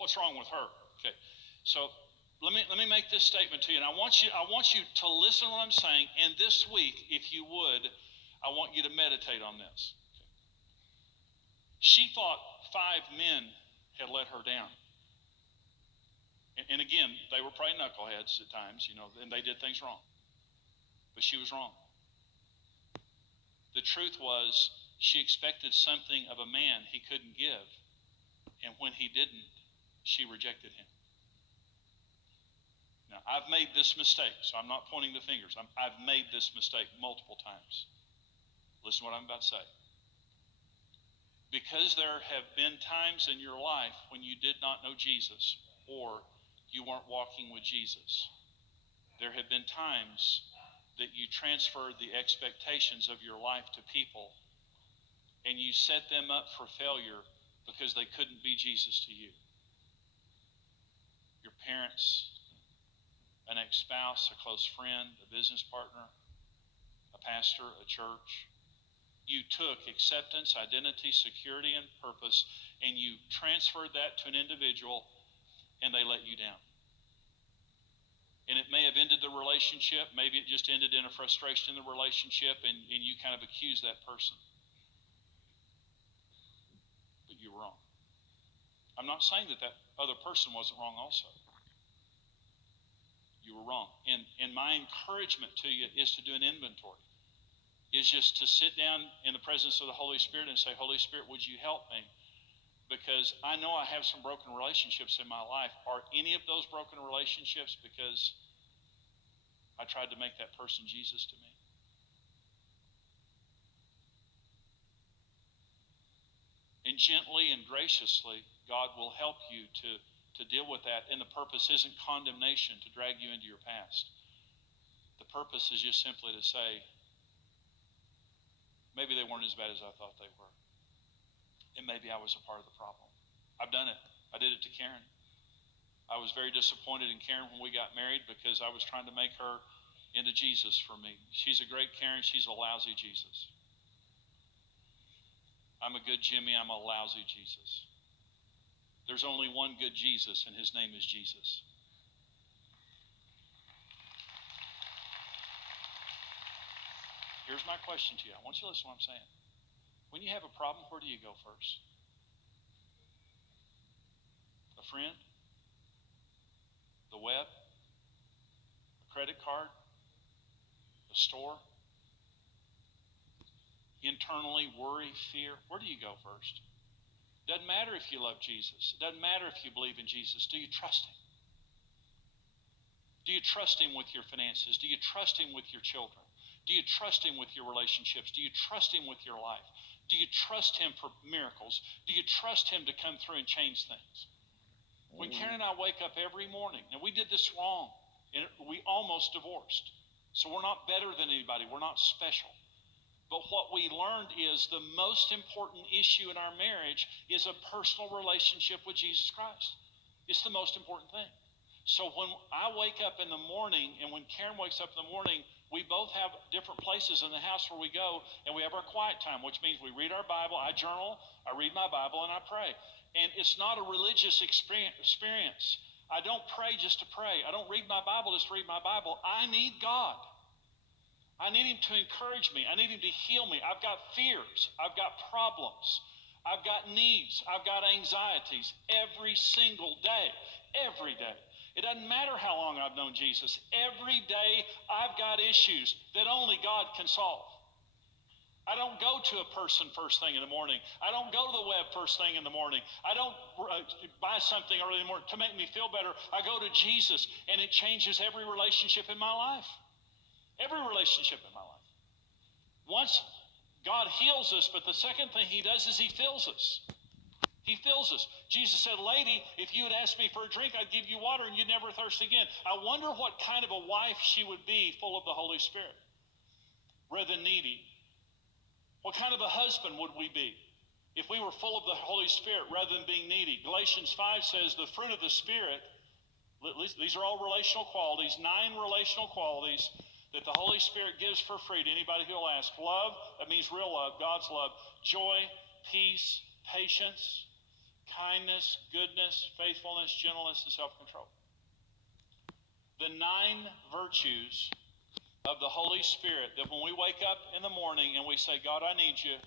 What's wrong with her? Okay, so let me make this statement to you, and I want you to listen to what I'm saying. And this week, if you would, I want you to meditate on this. Okay. She thought 5 men had let her down. And again, they were probably knuckleheads at times, and they did things wrong. But she was wrong. The truth was, she expected something of a man he couldn't give. And when he didn't, she rejected him. Now, I've made this mistake, so I'm not pointing the fingers. I've made this mistake multiple times. Listen to what I'm about to say. Because there have been times in your life when you did not know Jesus, or you weren't walking with Jesus. There have been times that you transferred the expectations of your life to people, and you set them up for failure because they couldn't be Jesus to you. Your parents, an ex-spouse, a close friend, a business partner, a pastor, a church. You took acceptance, identity, security, and purpose, and you transferred that to an individual, and they let you down. And it may have ended the relationship. Maybe it just ended in a frustration in the relationship, and you kind of accused that person. But you were wrong. I'm not saying that other person wasn't wrong also. You were wrong. And my encouragement to you is to do an inventory. Is just to sit down in the presence of the Holy Spirit and say, Holy Spirit, would you help me? Because I know I have some broken relationships in my life. Are any of those broken relationships because I tried to make that person Jesus to me? And gently and graciously, God will help you to deal with that. And the purpose isn't condemnation to drag you into your past. The purpose is just simply to say, maybe they weren't as bad as I thought they were. And maybe I was a part of the problem. I've done it. I did it to Karen. I was very disappointed in Karen when we got married because I was trying to make her into Jesus for me. She's a great Karen. She's a lousy Jesus. I'm a good Jimmy. I'm a lousy Jesus. There's only one good Jesus, and his name is Jesus. Here's my question to you. I want you to listen to what I'm saying. When you have a problem, where do you go first? A friend? The web? A credit card? A store? Internally, worry, fear. Where do you go first? Doesn't matter if you love Jesus. It doesn't matter if you believe in Jesus. Do you trust him? Do you trust him with your finances? Do you trust him with your children? Do you trust him with your relationships? Do you trust him with your life? Do you trust him for miracles? Do you trust him to come through and change things? When Karen and I wake up every morning, and we did this wrong, and we almost divorced. So we're not better than anybody. We're not special. But what we learned is the most important issue in our marriage is a personal relationship with Jesus Christ. It's the most important thing. So when I wake up in the morning and when Karen wakes up in the morning, we both have different places in the house where we go, and we have our quiet time, which means we read our Bible. I journal, I read my Bible, and I pray. And it's not a religious experience. I don't pray just to pray. I don't read my Bible just to read my Bible. I need God. I need him to encourage me. I need him to heal me. I've got fears. I've got problems. I've got needs. I've got anxieties every single day. Every day. It doesn't matter how long I've known Jesus. Every day I've got issues that only God can solve. I don't go to a person first thing in the morning. I don't go to the web first thing in the morning. I don't buy something early in the morning to make me feel better. I go to Jesus, and it changes every relationship in my life. Every relationship in my life. Once God heals us, but the second thing he does is he fills us. He fills us. Jesus said, lady, if you had asked me for a drink, I'd give you water and you'd never thirst again. I wonder what kind of a wife she would be full of the Holy Spirit rather than needy. What kind of a husband would we be if we were full of the Holy Spirit rather than being needy? Galatians 5 says the fruit of the Spirit, these are all relational qualities, 9 relational qualities that the Holy Spirit gives for free to anybody who will ask. Love, that means real love, God's love. Joy, peace, patience, kindness, goodness, faithfulness, gentleness, and self-control. The 9 virtues of the Holy Spirit that when we wake up in the morning and we say, God, I need you.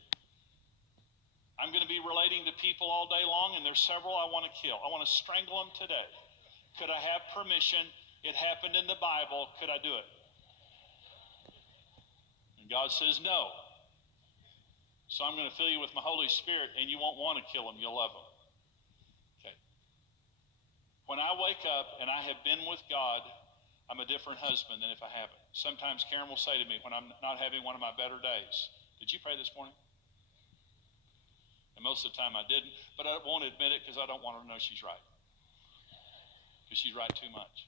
I'm going to be relating to people all day long, and there's several I want to kill. I want to strangle them today. Could I have permission? It happened in the Bible. Could I do it? And God says no. So I'm going to fill you with my Holy Spirit, and you won't want to kill them. You'll love them. Okay. When I wake up and I have been with God, I'm a different husband than if I haven't. Sometimes Karen will say to me when I'm not having one of my better days, did you pray this morning? And most of the time I didn't, but I won't admit it because I don't want her to know she's right. Because she's right too much.